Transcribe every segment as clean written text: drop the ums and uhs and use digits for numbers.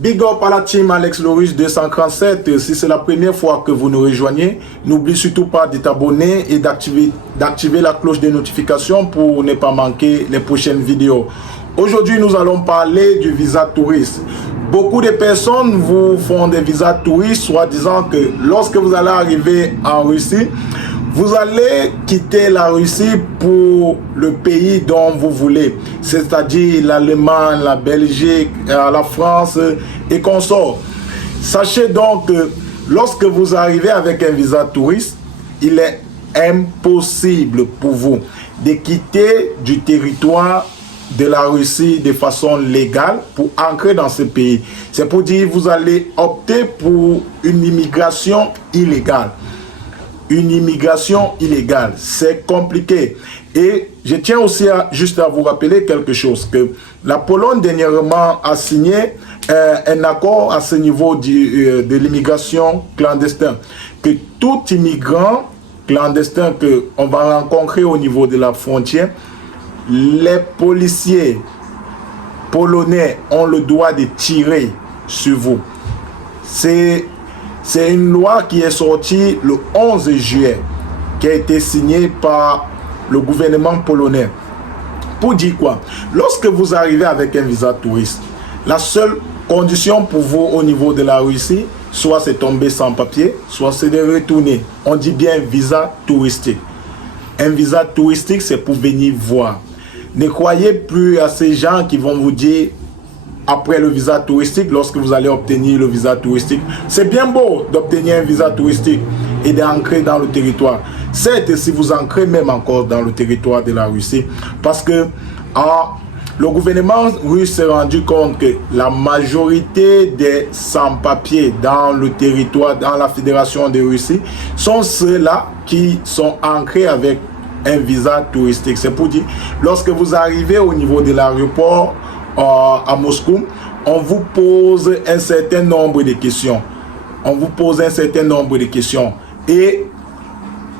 Big up à la team Alex Lorus 237. Si c'est la première fois que vous nous rejoignez, n'oublie surtout pas de t'abonner et d'activer la cloche de notification pour ne pas manquer les prochaines vidéos. Aujourd'hui, nous allons parler du visa touriste. Beaucoup de personnes vous font des visas touristes, soit disant que lorsque vous allez arriver en Russie, vous allez quitter la Russie pour le pays dont vous voulez, c'est-à-dire l'Allemagne, la Belgique, la France et consorts. Sachez donc que lorsque vous arrivez avec un visa touriste, il est impossible pour vous de quitter du territoire de la Russie de façon légale pour entrer dans ce pays. C'est pour dire que vous allez opter pour une immigration illégale. Une immigration illégale, c'est compliqué. Et je tiens aussi juste à vous rappeler quelque chose, que la Pologne dernièrement a signé un accord à ce niveau de l'immigration clandestine, que tout immigrant clandestin qu'on va rencontrer au niveau de la frontière, les policiers polonais ont le droit de tirer sur vous. C'est une loi qui est sortie le 11 juillet, qui a été signée par le gouvernement polonais. Pour dire quoi? Lorsque vous arrivez avec un visa touriste, la seule condition pour vous au niveau de la Russie, soit c'est tomber sans papier, soit c'est de retourner. On dit bien visa touristique. Un visa touristique, c'est pour venir voir. Ne croyez plus à ces gens qui vont vous dire après le visa touristique, lorsque vous allez obtenir le visa touristique, c'est bien beau d'obtenir un visa touristique et d'ancrer dans le territoire. Certes, si vous ancrez même encore dans le territoire de la Russie, parce que le gouvernement russe s'est rendu compte que la majorité des sans-papiers dans le territoire, dans la Fédération de Russie, sont ceux-là qui sont ancrés avec un visa touristique. C'est pour dire, lorsque vous arrivez au niveau de l'aéroport, à Moscou, on vous pose un certain nombre de questions. On vous pose un certain nombre de questions. Et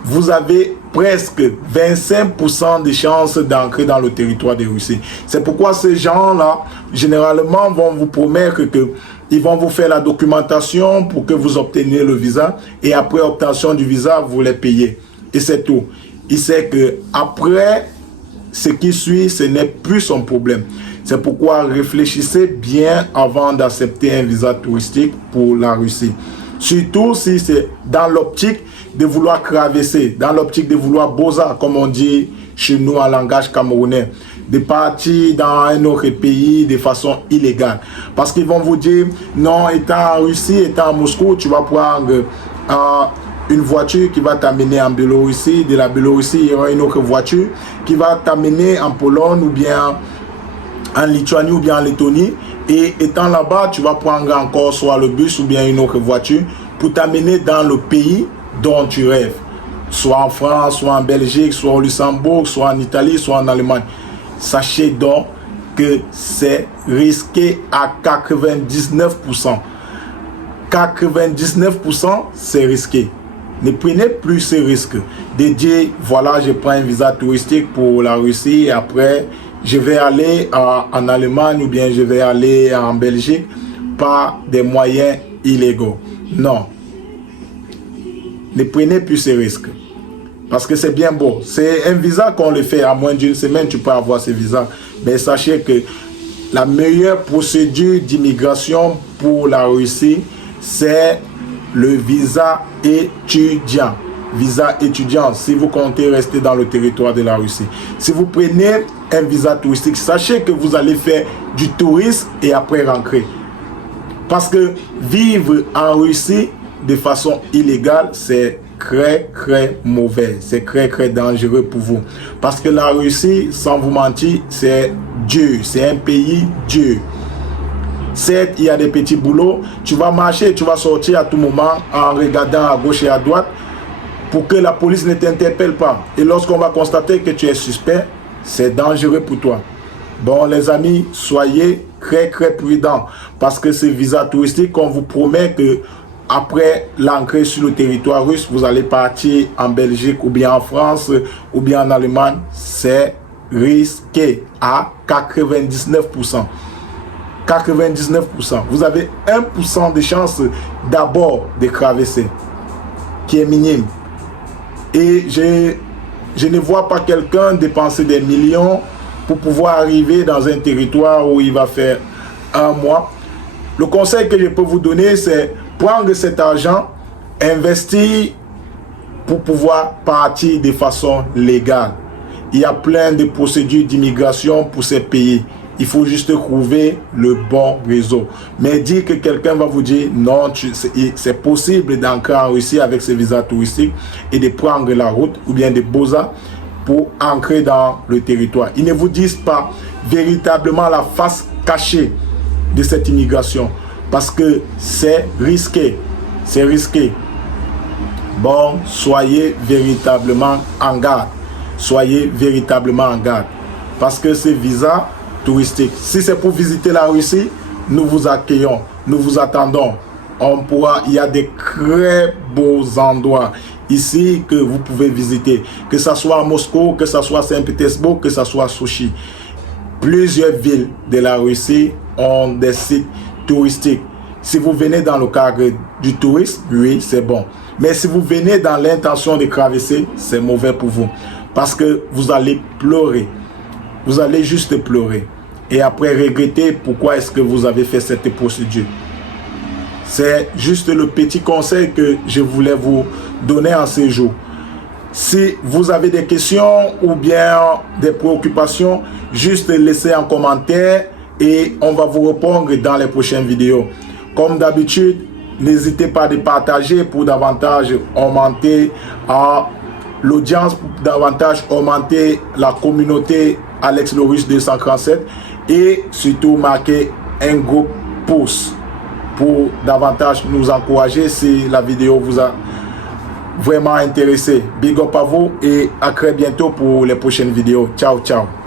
vous avez presque 25% de chances d'entrer dans le territoire de Russie. C'est pourquoi ces gens-là, généralement, vont vous promettre qu'ils vont vous faire la documentation pour que vous obteniez le visa. Et après obtention du visa, vous les payez. Et c'est tout. Il sait que après ce qui suit, ce n'est plus son problème. C'est pourquoi réfléchissez bien avant d'accepter un visa touristique pour la Russie. Surtout si c'est dans l'optique de vouloir traverser, dans l'optique de vouloir boza, comme on dit chez nous en langage camerounais, de partir dans un autre pays de façon illégale. Parce qu'ils vont vous dire, non, étant en Russie, étant à Moscou, tu vas prendre une voiture qui va t'amener en Biélorussie. De la Biélorussie, il y aura une autre voiture qui va t'amener en Pologne ou bien en Lituanie ou bien en Lettonie, et étant là-bas, tu vas prendre encore soit le bus ou bien une autre voiture pour t'amener dans le pays dont tu rêves, soit en France, soit en Belgique, soit au Luxembourg, soit en Italie, soit en Allemagne. Sachez donc que c'est risqué à 99%. 99%, c'est risqué. Ne prenez plus ce risque de dire, voilà, je prends un visa touristique pour la Russie et après, je vais aller en Allemagne ou bien je vais aller en Belgique par des moyens illégaux. Non. Ne prenez plus ces risques. Parce que c'est bien beau. C'est un visa qu'on le fait. À moins d'une semaine, tu peux avoir ce visa. Mais sachez que la meilleure procédure d'immigration pour la Russie, c'est le visa étudiant. Visa étudiant, si vous comptez rester dans le territoire de la Russie. Si vous prenez un visa touristique, sachez que vous allez faire du tourisme et après rentrer. Parce que vivre en Russie de façon illégale, c'est très mauvais. C'est très dangereux pour vous. Parce que la Russie, sans vous mentir, c'est dur. C'est un pays dur. Certes, il y a des petits boulots. Tu vas marcher, tu vas sortir à tout moment en regardant à gauche et à droite pour que la police ne t'interpelle pas. Et lorsqu'on va constater que tu es suspect, c'est dangereux pour toi. Bon, les amis, soyez très prudents parce que ces visas touristiques, on vous promet que après l'entrée sur le territoire russe, vous allez partir en Belgique ou bien en France ou bien en Allemagne. C'est risqué à 99%. 99%. Vous avez 1% de chance d'abord de traverser, qui est minime. Et je ne vois pas quelqu'un dépenser des millions pour pouvoir arriver dans un territoire où il va faire un mois. Le conseil que je peux vous donner, c'est prendre cet argent, investir pour pouvoir partir de façon légale. Il y a plein de procédures d'immigration pour ces pays. Il faut juste trouver le bon réseau. Mais dire que quelqu'un va vous dire non, c'est possible d'entrer en Russie avec ces visas touristiques et de prendre la route ou bien de Boza pour entrer dans le territoire. Ils ne vous disent pas véritablement la face cachée de cette immigration parce que c'est risqué. C'est risqué. Bon, soyez véritablement en garde. Soyez véritablement en garde. Parce que ces visas touristiques, si c'est pour visiter la Russie, nous vous accueillons, nous vous attendons. Il y a des très beaux endroits ici que vous pouvez visiter, que ce soit à Moscou, que ce soit à Saint-Pétersbourg, que ce soit à Sochi. Plusieurs villes de la Russie ont des sites touristiques. Si vous venez dans le cadre du tourisme, oui, c'est bon. Mais si vous venez dans l'intention de traverser, c'est mauvais pour vous. Parce que vous allez pleurer. Vous allez juste pleurer. Et après regretter pourquoi est-ce que vous avez fait cette procédure. C'est juste le petit conseil que je voulais vous donner en ce jour. Si vous avez des questions ou bien des préoccupations, juste laissez en commentaire et on va vous répondre dans les prochaines vidéos. Comme d'habitude, n'hésitez pas à partager pour davantage augmenter l'audience, pour davantage augmenter la communauté Alex le Russe 237 et surtout marquer un gros pouce pour davantage nous encourager si la vidéo vous a vraiment intéressé. Big up à vous et à très bientôt pour les prochaines vidéos. Ciao, ciao.